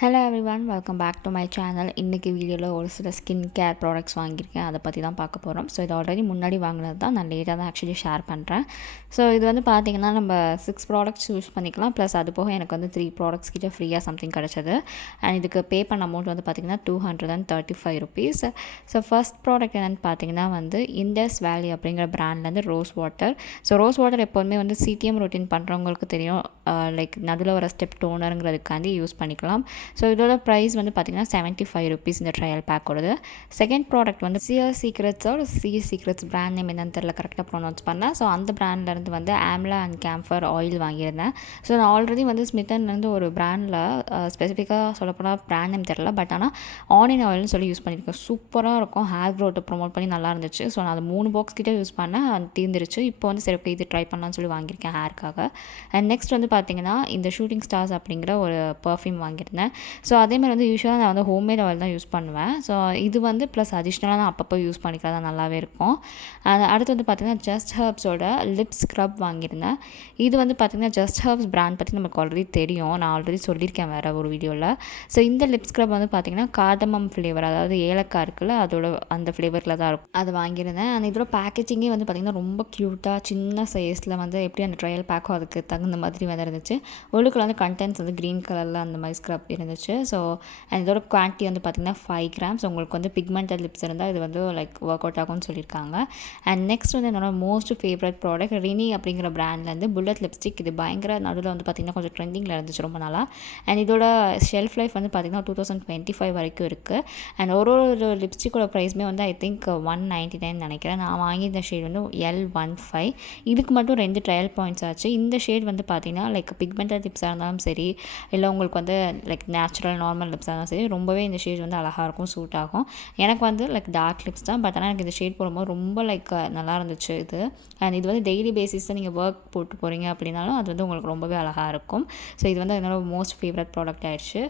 Hello everyone, welcome back to my channel. இன்றைக்கி வீடியோவில் ஒரு சில ஸ்கின் கேர் ப்ராடக்ட்ஸ் வாங்கியிருக்கேன். அதை பற்றி தான் பார்க்க போகிறோம். ஸோ இது ஆல்ரெடி முன்னாடி வாங்கினது தான், நான் லேட்டாக தான் ஆக்சுவலி ஷேர் பண்ணுறேன். ஸோ இது வந்து பார்த்திங்கன்னா நம்ம 6 ப்ராடக்ட்ஸ் யூஸ் பண்ணிக்கலாம். ப்ளஸ் அது போக எனக்கு வந்து 3 ப்ராடக்ட்ஸ் கிட்ட ஃப்ரீயாக சம்திங் கிடச்சது. அண்ட் இதுக்கு பே பண்ண அமௌண்ட் வந்து பார்த்திங்கன்னா ₹235. ஸோ ஃபர்ஸ்ட் ப்ராடக்ட் என்னென்னு பார்த்தீங்கன்னா வந்து இண்டஸ் வேலி அப்படிங்கிற பிராண்ட்லேருந்து rose water. So rose water எப்போதுமே வந்து சிடிஎம் ரொட்டீன் பண்ணுறவங்களுக்கு தெரியும், லைக் நடுவில் வர ஸ்டெப் டோனருங்கிறதுக்காண்டி யூஸ் பண்ணிக்கலாம். ஸோ இதோட ப்ரைஸ் வந்து பார்த்திங்கன்னா ₹75 இந்த ட்ரையல் பேக்கோடது. செகண்ட் ப்ராடக்ட் வந்து சீக்ரெட்ஸ் பிராண்ட் நேம் என்னன்னு தெரியல, கரெக்டாக ப்ரொனவுன்ஸ் பண்ணேன். ஸோ அந்த பிராண்ட்லேருந்து வந்து ஆம்லா அண்ட் கேம்ஃபர் ஆயில் வாங்கியிருந்தேன். ஸோ நான் ஆல்ரெடி வந்து ஸ்மிட்டன்லேருந்து ஒரு பிராண்டில் ஸ்பெசிஃபிக்காக சொல்லப்போனால் பிராண்ட் நேம் தெரியல, பட் ஆனால் ஆனியன் ஆயில்னு சொல்லி யூஸ் பண்ணியிருக்கேன். சூப்பராக இருக்கும், ஹேர் க்ரோத்தை ப்ரொமோட் பண்ணி நல்லா இருந்துச்சு. ஸோ நான் அது 3 பாக்ஸ் கிட்டே யூஸ் பண்ணேன், அது தீர்ந்துருச்சு. இப்போ வந்து சரி ஓகே இது ட்ரை பண்ணலான்னு சொல்லி வாங்கியிருக்கேன் ஹேருக்காக. அண்ட் நெக்ஸ்ட் வந்து பார்த்திங்கன்னா இந்த ஷூட்டிங் ஸ்டார்ஸ் அப்படிங்கிற ஒரு பர்ஃப்யூம் வாங்கியிருந்தேன். ஸோ அதேமாதிரி வந்து யூஸ்வலாக நான் வந்து ஹோம்மேட் ஆயில் தான் யூஸ் பண்ணுவேன். ஸோ இது வந்து ப்ளஸ் அடிஷ்னலாக நான் அப்பப்போ யூஸ் பண்ணிக்கலாம், தான் நல்லாவே இருக்கும். அடுத்து வந்து பார்த்திங்கன்னா ஜஸ்ட் ஹர்ப்ஸோட லிப் ஸ்க்ரப் வாங்கியிருந்தேன். இது வந்து பார்த்திங்கன்னா ஜஸ்ட் ஹர்ப்ஸ் பிராண்ட் பற்றி நமக்கு ஆல்ரெடி தெரியும், நான் ஆல்ரெடி சொல்லியிருக்கேன் வேறு ஒரு வீடியோவில். ஸோ இந்த லிப் ஸ்க்ரப் வந்து பார்த்திங்கன்னா கார்டமம் ஃப்ளேவர், அதாவது ஏலக்காய் இருக்குல்ல, அதோட அந்த ஃப்ளேவரில் தான் இருக்கும். அது வாங்கியிருந்தேன். அந்த இதோட பேக்கேஜிங்கே வந்து பார்த்திங்கன்னா ரொம்ப க்யூட்டாக சின்ன சைஸில் வந்து எப்படி அந்த ட்ரையல் பேக்கோ அதுக்கு தகுந்த மாதிரி வந்து இருந்துச்சு. உள்ளுக்குள்ள வந்து கண்டென்ட்ஸ் வந்து க்ரீன் கலரில் அந்த மாதிரி ஸ்க்ரப் இருந்துச்சு. ஸோ இதோட குவான்டிட்டி வந்து பார்த்திங்கன்னா 5 grams. உங்களுக்கு வந்து பிக்மெண்டட் லிப்ஸ் இருந்தால் இது வந்து லைக் ஒர்க் அவுட் ஆகும்னு சொல்லியிருக்காங்க. அண்ட் நெக்ஸ்ட் வந்து என்னோட மோஸ்ட் ஃபேவரட் ப்ராடக்ட் ரினி அப்படிங்கிற பிராண்ட்லேருந்து புல்லட் லிப்ஸ்டிக். இது பயங்கர நடுவில் வந்து பார்த்திங்கன்னா கொஞ்சம் ட்ரெண்டிங்கில் இருந்துச்சு ரொம்ப நாளாக. அண்ட் இதோட ஷெல்ஃப் லைஃப் வந்து பார்த்திங்கன்னா 2025 வரைக்கும் இருக்குது. அண்ட் ஒரு லிப்ஸ்டிக்கோட ப்ரைஸுமே வந்து ஐ திங்க் 199 நினைக்கிறேன். நான் வாங்கியிருந்த ஷேட் வந்து L15. இதுக்கு மட்டும் 2 ட்ரையல் பாயிண்ட்ஸ் ஆச்சு. இந்த ஷேட் வந்து பார்த்திங்கன்னா லைக் பிக்மெண்டட் லிப்ஸாக இருந்தாலும் சரி, இல்லை உங்களுக்கு வந்து லைக் நேச்சுரல் நார்மல் லிப்ஸாக இருந்தாலும் சரி, ரொம்பவே இந்த ஷேட் வந்து அழகாக இருக்கும், சூட் ஆகும். எனக்கு வந்து லைக் டார்க் லிப்ஸ் தான், பட் ஆனால் எனக்கு இந்த ஷேட் போடும்போது ரொம்ப லைக் நல்லா இருந்துச்சு இது. அண்ட் இது வந்து டெய்லி பேசிஸில் நீங்கள் ஒர்க் போட்டு போகிறீங்க அப்படின்னாலும் அது வந்து உங்களுக்கு ரொம்பவே அழகாக இருக்கும். ஸோ இது வந்து என்னோட மோஸ்ட் ஃபேவரட் ப்ராடக்ட் ஆயிடுச்சு.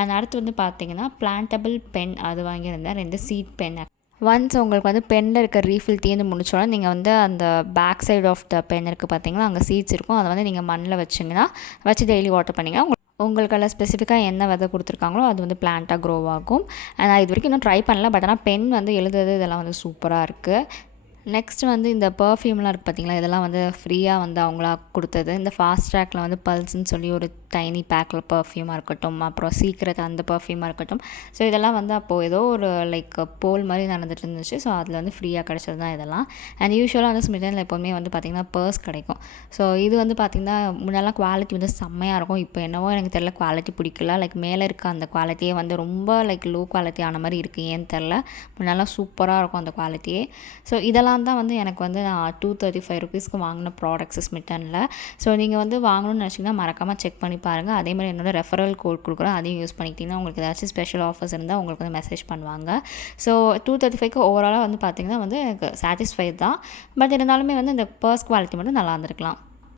அண்ட் அடுத்து வந்து பார்த்திங்கன்னா பிளான்டபிள் பென், அது வாங்கியிருந்தேன். 2 சீட் பென். ஒன்ஸ் உங்களுக்கு வந்து பெனில் இருக்க ரீஃபில் தீர்ந்து முடிச்சோன்னா நீங்கள் வந்து அந்த back side of the pen இருக்குது பார்த்தீங்களா, அங்கே சீட்ஸ் இருக்கும். அதை வந்து நீங்கள் மண்ணில் வச்சு டெய்லி வாட்டர் பண்ணிங்கன்னா உங்களுக்கெல்லாம் ஸ்பெசிஃபிக்காக என்ன விதை கொடுத்துருக்காங்களோ அது வந்து பிளான்ட்டாக க்ரோ ஆகும். நான் இது வரைக்கும் இன்னும் ட்ரை பண்ணல, பட் ஆனால் பென் வந்து எழுதுறது இதெல்லாம் வந்து சூப்பராக இருக்குது. நெக்ஸ்ட் வந்து இந்த பர்ஃப்யூம்லாம் இருக்குது பார்த்திங்களா, இதெல்லாம் வந்து ஃப்ரீயாக வந்து அவங்களா கொடுத்தது. இந்த ஃபாஸ்ட் ட்ராக்கில் வந்து பல்ஸ்ன்னு சொல்லி ஒரு டைனி பேக்கில் பர்ஃப்யூமாக இருக்கட்டும், அப்புறம் சீக்ரெட் அந்த பர்ஃப்யூமாக இருக்கட்டும். ஸோ இதெல்லாம் வந்து அப்போது ஏதோ ஒரு லைக் போல் மாதிரி நடந்துட்டு இருந்துச்சு. ஸோ அதில் வந்து ஃப்ரீயாக கிடச்சது தான் இதெல்லாம். அண்ட் யூஸ்வலாக வந்து ஸ்மிட்டனில் எப்போதுமே வந்து பார்த்திங்கன்னா பர்ஸ் கிடைக்கும். ஸோ இது வந்து பார்த்திங்கன்னா முன்னெல்லாம் குவாலிட்டி வந்து செம்மையாக இருக்கும். இப்போ என்னவோ எனக்கு தெரியல, குவாலிட்டி பிடிக்கல. லைக் மேலே இருக்க அந்த குவாலிட்டியே வந்து ரொம்ப லைக் லோ குவாலிட்டி ஆன மாதிரி இருக்குது, ஏன்னு தெரில. முன்னெல்லாம் சூப்பராக இருக்கும் அந்த குவாலிட்டியே. ஸோ இதெல்லாம் தான் வந்து எனக்கு வந்து நான் ₹235 வாங்கின ப்ராடக்ட்ஸ் ஸ்மிட்டனில். ஸோ நீங்கள் வந்து வாங்கணும்னு நினச்சிங்கன்னா மறக்காமல் செக் பண்ணி பாருங்கள். அதே மாதிரி என்னோட ரெஃபரல் கோட் கொடுக்குறேன், அதையும் யூஸ் பண்ணிக்கிட்டிங்கன்னா உங்களுக்கு ஏதாச்சும் ஸ்பெஷல் ஆஃபர்ஸ் இருந்தால் உங்களுக்கு வந்து மெசேஜ் பண்ணுவாங்க. ஸோ 235 ஓவராலாக வந்து பார்த்திங்கன்னா வந்து எனக்கு சாட்டிஸ்ஃபைட் தான். பட் இருந்தாலுமே வந்து இந்த பர்ஸ் குவாலிட்டி மட்டும் நல்லா இருந்திருக்கலாம்.